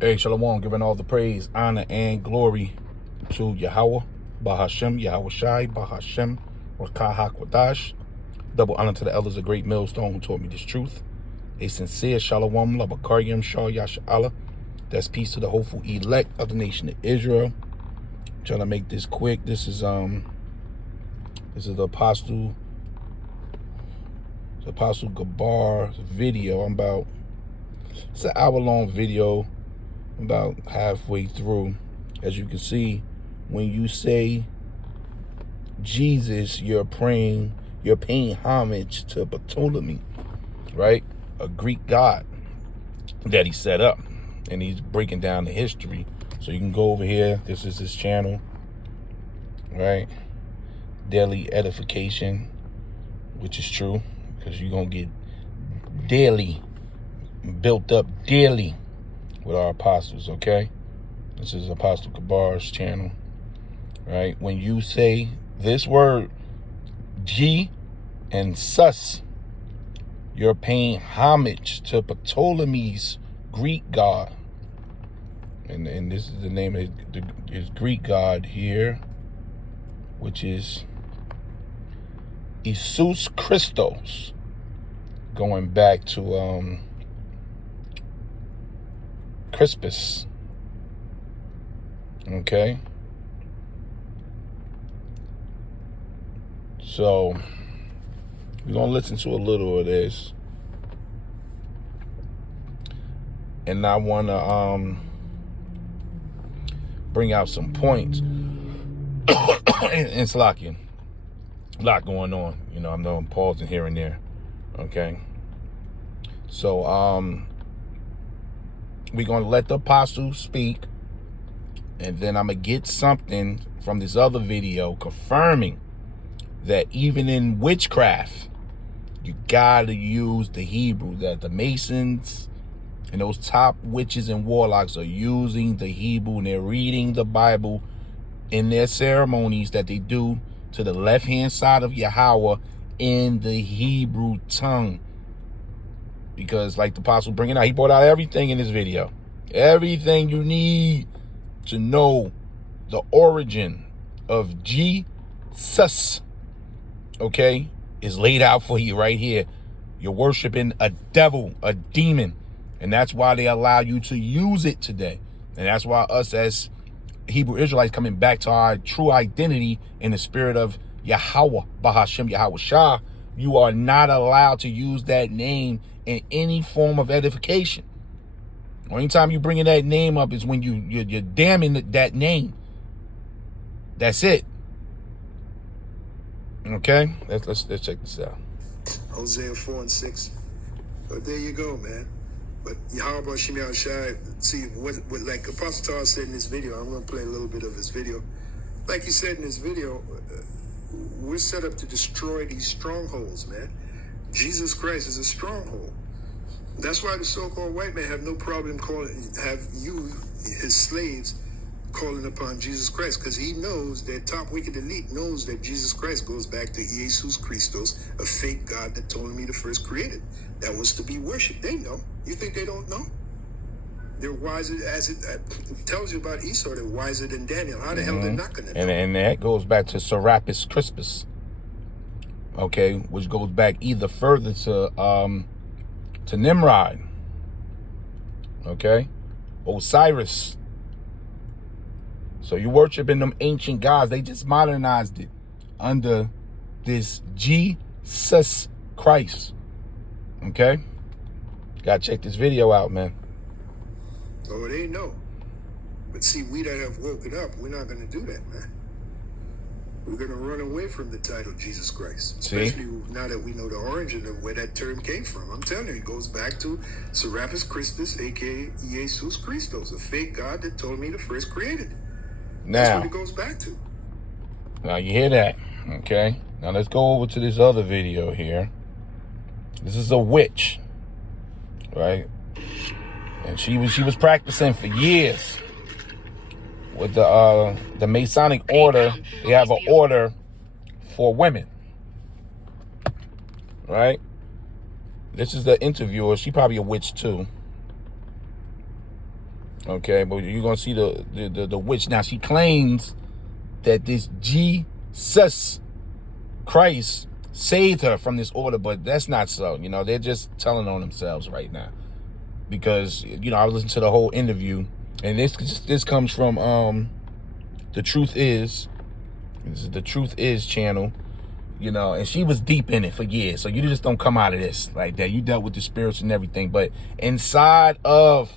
Hey, Shalom, giving all the praise, honor, and glory to Yahweh, Bahashem, Yahweh Shai, Bahashem, Rakah HaKodash. Double honor to the elders of Great Millstone who taught me this truth. A sincere Shalom, Labakaryim, Shah Yasha'Allah. That's peace to the hopeful elect of the nation of Israel. I'm trying to make this quick. This is the Apostle Gabar's video. It's an hour-long video. About halfway through. As you can see, when you say Jesus, you're paying homage to Ptolemy, right? A Greek god that he set up, and he's breaking down the history. So you can go over here. This is his channel, right? Daily edification, which is true, because you're gonna get daily built up daily with our apostles, okay? This is Apostle Gabar's channel, right? When you say this word, G and sus, you're paying homage to Ptolemy's Greek god. And this is the name of his Greek god here, which is Jesus Christos, going back to Crispus. Okay. So we're gonna listen to a little of this. And I wanna bring out some points. It's locking. A lot going on. You know, I'm pausing here and there. Okay. So we're going to let the apostles speak, and then I'm going to get something from this other video confirming that even in witchcraft, you got to use the Hebrew, that the Masons and those top witches and warlocks are using the Hebrew, and they're reading the Bible in their ceremonies that they do to the left-hand side of Yahweh in the Hebrew tongue. Because like the apostle bringing out, he brought out everything in this video. Everything you need to know the origin of Jesus, okay, is laid out for you right here. You're worshiping a devil, a demon. And that's why they allow you to use it today. And that's why us as Hebrew Israelites coming back to our true identity in the spirit of Yahweh, Bahashem, Yahweh Shah, you are not allowed to use that name in any form of edification. Only time you bringing that name up is when you're damning that name. That's it. Okay, let's check this out. Hosea 4:6. But there you go, man. But Yahweh Shimei Shai, see what like Apostle Tar said in this video. I'm gonna play a little bit of his video. Like he said in his video, we're set up to destroy these strongholds, man. Jesus Christ is a stronghold. That's why the so-called white man have no problem have you, his slaves, calling upon Jesus Christ, because he knows that top wicked elite knows that Jesus Christ goes back to Jesus Christos, a fake God that Ptolemy the first created. That was to be worshipped. They know. You think they don't know? They're wiser, as it tells you about Esau, they're wiser than Daniel. How the hell they're not going to know? And that goes back to Serapis Crispus, okay, which goes back either further to Nimrod, okay, Osiris. So you worshiping them ancient gods. They just modernized it under this Jesus Christ. Okay? Gotta check this video out, man. Oh, they know. But see, we that have woken up, we're not going to do that, man. We're going to run away from the title Jesus Christ. Especially now that we know the origin of where that term came from. I'm telling you, it goes back to Serapis Christus, a.k.a. Jesus Christos, a fake God that Ptolemy the first created. That's what it goes back to. Now you hear that, okay? Now let's go over to this other video here. This is a witch, right? And she was practicing for years with the Masonic order. They have an order for women, right? This is the interviewer. She probably a witch too. Okay, but you're gonna see the witch. Now she claims that this Jesus Christ saved her from this order, but that's not so. You know, they're just telling on themselves right now. Because, you know, I listened to the whole interview, and this comes from The Truth Is. This is The Truth Is channel, you know, and she was deep in it for years. So you just don't come out of this like that. You dealt with the spirits and everything. But inside of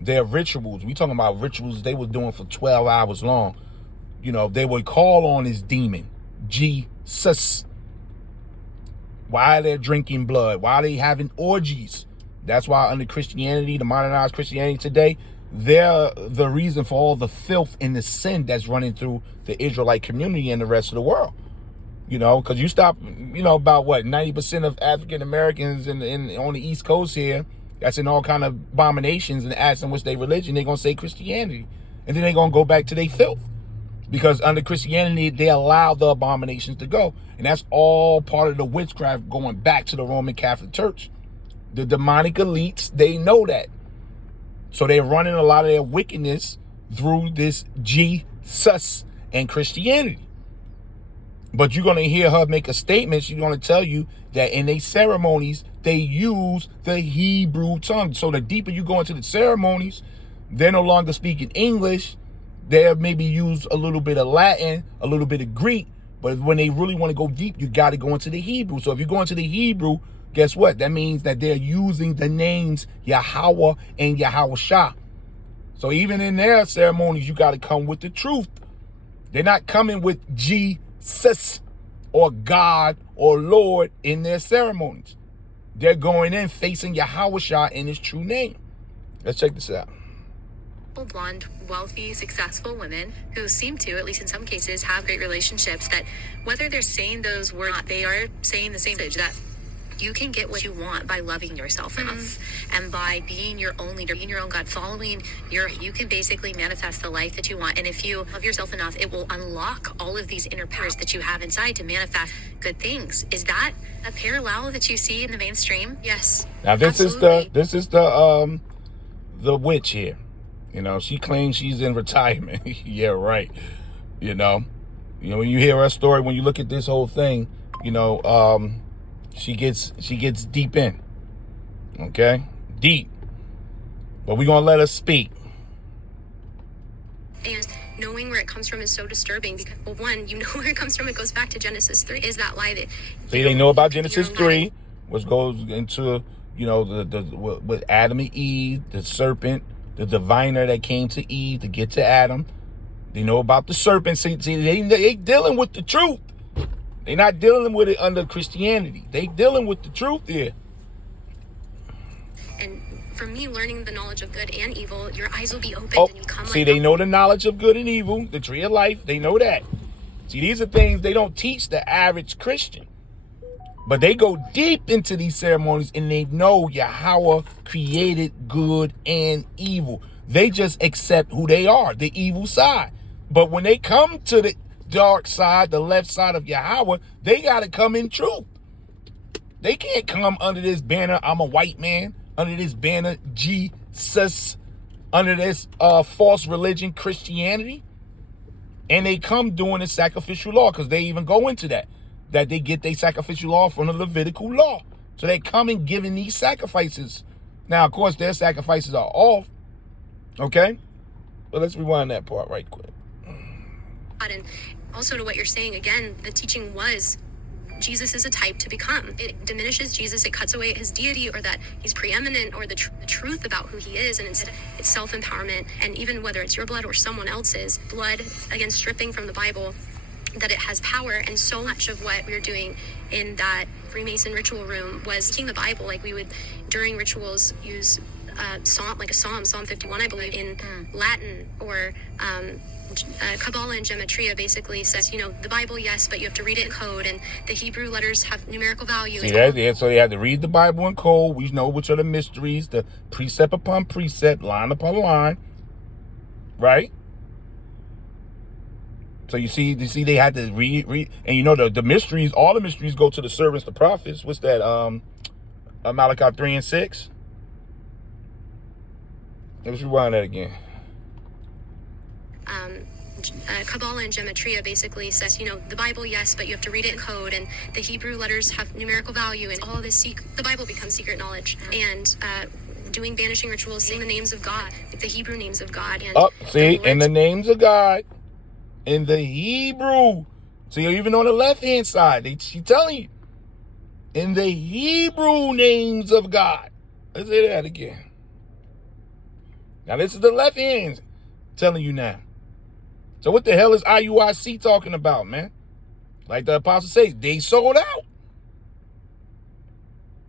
their rituals, we talking about rituals they were doing for 12 hours long. You know, they would call on this demon, Jesus. Why they're drinking blood? Why they having orgies? That's why under Christianity, the modernized Christianity today, they're the reason for all the filth and the sin that's running through the Israelite community and the rest of the world. You know, because you stop, you know, about what, 90% of African Americans on the East Coast here, that's in all kind of abominations, and ask them what's their religion, they're going to say Christianity. And then they're going to go back to their filth. Because under Christianity, they allow the abominations to go. And that's all part of the witchcraft going back to the Roman Catholic Church. The demonic elites, they know that. So they're running a lot of their wickedness through this Jesus and Christianity. But you're going to hear her make a statement. She's going to tell you that in their ceremonies, they use the Hebrew tongue. So the deeper you go into the ceremonies, they're no longer speaking English. They maybe use a little bit of Latin, a little bit of Greek. But when they really want to go deep, you got to go into the Hebrew. So if you go into the Hebrew, guess what? That means that they're using the names Yahweh and Yahushua. So even in their ceremonies, you got to come with the truth. They're not coming with Jesus or God or Lord in their ceremonies. They're going in facing Yahushua in his true name. Let's check this out. Blonde, wealthy, successful women who seem to, at least in some cases, have great relationships, that whether they're saying those words or not, they are saying the same message, that you can get what you want by loving yourself enough, and by being your own leader, being your own God, you can basically manifest the life that you want. And if you love yourself enough, it will unlock all of these inner powers that you have inside to manifest good things. Is that a parallel that you see in the mainstream? Yes. Now this absolutely. is the witch here. You know, she claims she's in retirement. Yeah, right. You know, when you hear her story, when you look at this whole thing, you know, she gets deep in. Okay? Deep. But we're going to let her speak. And knowing where it comes from is so disturbing because, well, one, you know where it comes from. It goes back to Genesis 3. Is that lie that... See, they know about Genesis 3, which goes into, you know, with Adam and Eve, the serpent, the diviner that came to Eve to get to Adam. They know about the serpent. See, they dealing with the truth. They're not dealing with it under Christianity. They dealing with the truth here. And for me, learning the knowledge of good and evil, your eyes will be opened and you come. See, they know the knowledge of good and evil, the tree of life. They know that. See, these are things they don't teach the average Christian. But they go deep into these ceremonies and they know Yahweh created good and evil. They just accept who they are, the evil side. But when they come to the dark side, the left side of Yahweh, they got to come in truth. They can't come under this banner, I'm a white man, under this banner, Jesus, under this false religion, Christianity. And they come doing the sacrificial law, because they even go into that they get their sacrificial law from the Levitical law. So they come and giving these sacrifices. Now, of course, their sacrifices are off. Okay? But let's rewind that part right quick. And also to what you're saying, again, the teaching was Jesus is a type to become. It diminishes Jesus. It cuts away his deity, or that he's preeminent, or the truth about who he is. And instead, it's self-empowerment. And even whether it's your blood or someone else's blood, again, stripping from the Bible, that it has power. And so much of what we were doing in that Freemason ritual room was teaching the Bible. Like, we would, during rituals, use Psalm 51, I believe, in Latin, or Kabbalah and Gematria basically says, you know, the Bible, yes, but you have to read it in code, and the Hebrew letters have numerical value. See that? Yeah, so they have to read the Bible in code. We know which are the mysteries, the precept upon precept, line upon line, right? So you see they had to read, and you know the mysteries, all the mysteries go to the servants, the prophets. What's that? Malachi 3 and 6. Let's rewind that again. Kabbalah and Gematria basically says, the Bible, yes, but you have to read it in code, and the Hebrew letters have numerical value, and all this the Bible becomes secret knowledge. And doing banishing rituals, saying the names of God, the Hebrew names of God. And in the names of God, in the Hebrew. See, even on the left-hand side, she's telling you, in the Hebrew names of God. Let's say that again. Now, this is the left hand telling you now. So what the hell is IUIC talking about, man? Like the apostle says, they sold out.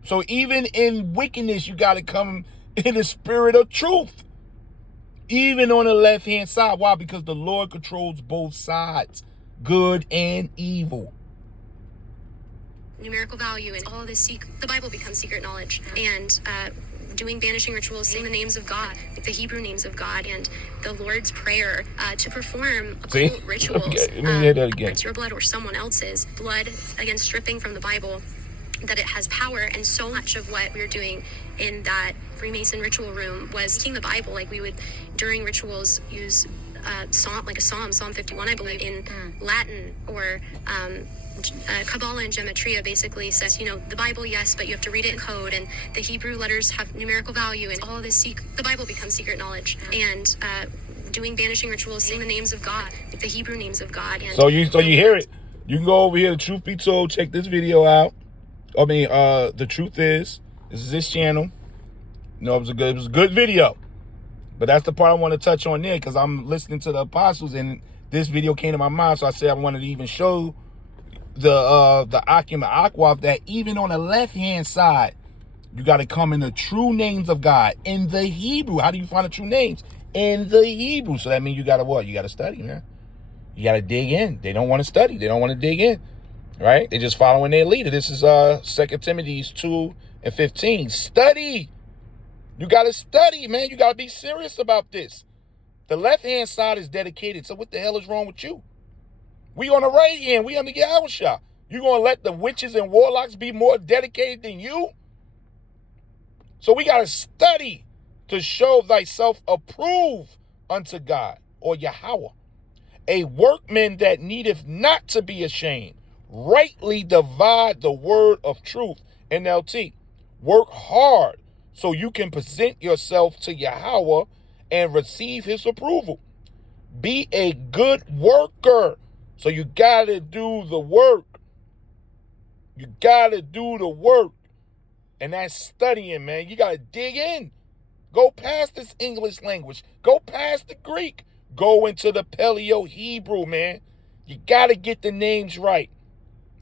So even in wickedness, you got to come in the spirit of truth. Even on the left-hand side. Why? Because the Lord controls both sides, good and evil. Numerical value and all this the Bible becomes secret knowledge. And doing banishing rituals, saying the names of God, the Hebrew names of God, and the Lord's Prayer to perform occult rituals. Okay, let me hear that again. It's your blood or someone else's blood, again, stripping from the Bible that it has power. And so much of what we were doing in that Freemason ritual room was taking the Bible. Like, we would, during rituals, use Psalm 51, I believe, in Latin, or Kabbalah and Gematria basically says, the Bible, yes, but you have to read it in code, and the Hebrew letters have numerical value, and all this the Bible becomes secret knowledge. And doing banishing rituals, saying the names of God, the Hebrew names of God. And so you hear it. You can go over here to Truth Be Told, check this video out. I mean, the truth is, this is this channel. It was a good video. But that's the part I want to touch on there, because I'm listening to the apostles, and this video came to my mind, so I said I wanted to even show the Akim Aqua that even on the left-hand side, you got to come in the true names of God in the Hebrew. How do you find the true names? In the Hebrew. So that means you got to what? You got to study, man. You got to dig in. They don't want to study. They don't want to dig in, right? They're just following their leader. This is 2 Timothy 2:15. Study. You got to study, man. You got to be serious about this. The left-hand side is dedicated. So what the hell is wrong with you? We on the right hand. We under Yahushua. You going to let the witches and warlocks be more dedicated than you? So we got to study to show thyself approved unto God, or Yahweh, a workman that needeth not to be ashamed, rightly divide the word of truth. NLT. Work hard so you can present yourself to Yahweh and receive his approval. Be a good worker. So you got to do the work. You got to do the work. And that's studying, man. You got to dig in. Go past this English language. Go past the Greek. Go into the Paleo-Hebrew, man. You got to get the names right.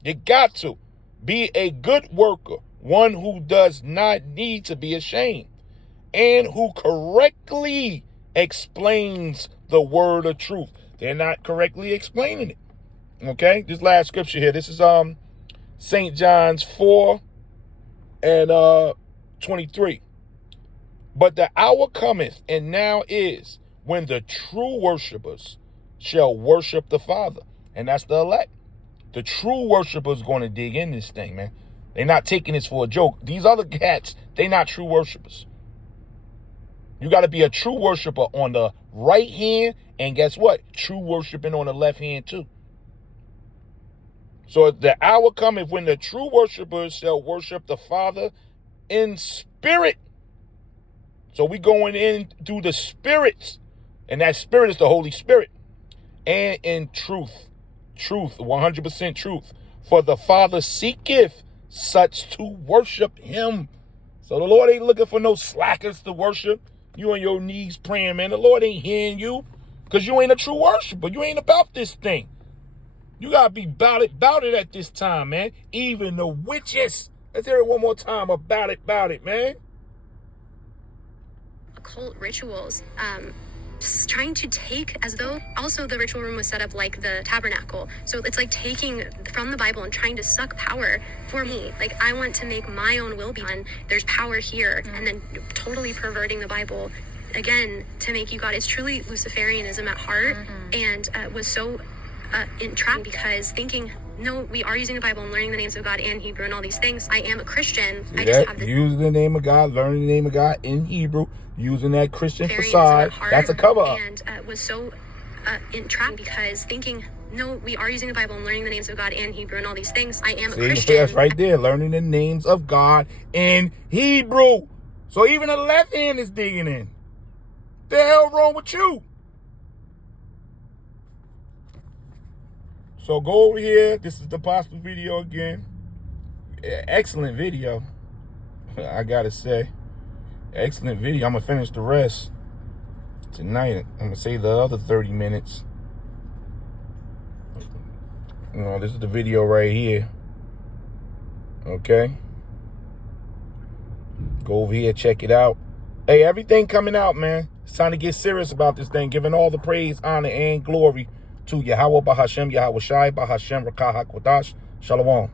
You got to. Be a good worker. One who does not need to be ashamed. And who correctly explains the word of truth. They're not correctly explaining it. Okay, this last scripture here. This is St. John's 4 and 23. But the hour cometh, and now is, when the true worshipers shall worship the Father. And that's the elect. The true worshipers going to dig in this thing, man. They're not taking this for a joke. These other cats, they not true worshipers. You got to be a true worshiper on the right hand, and guess what? True worshiping on the left hand too. So the hour cometh when the true worshipers shall worship the Father in spirit. So we going in through the spirits, and that spirit is the Holy Spirit, and in truth. Truth, 100% truth. For the Father seeketh such to worship him. So the Lord ain't looking for no slackers to worship. You on your knees praying, man. The Lord ain't hearing you, because you ain't a true worshiper. You ain't about this thing. You got to be about it at this time, man. Even the witches. Let's hear it one more time. About it, man. Occult rituals, trying to take, as though also the ritual room was set up like the tabernacle. So it's like taking from the Bible and trying to suck power for me. Like, I want to make my own will be done. There's power here. And then totally perverting the Bible again to make you God. It's truly Luciferianism at heart, and was so entrapped, because thinking no, we are using the Bible and learning the names of God in Hebrew and all these things. I am a Christian. See I just that? have this Using the name of God, learning the name of God in Hebrew, using that Christian variance facade. in my heart, That's a cover up. and was so entrapped because thinking, no, we are using the Bible and learning the names of God in Hebrew and all these things. I am a See, Christian. that's right there, learning the names of God in Hebrew. So even the left hand is digging in. The hell wrong with you? So go over here. This is the Apostle video again. Excellent video, I gotta say. Excellent video. I'm gonna finish the rest tonight. I'm gonna save the other 30 minutes. You know, this is the video right here. Okay. Go over here, check it out. Hey, everything coming out, man. It's time to get serious about this thing. Giving all the praise, honor, and glory to Yahweh Bahashem, Yahweh Shai, Bahashem, Rakah HaKodash. Shalom.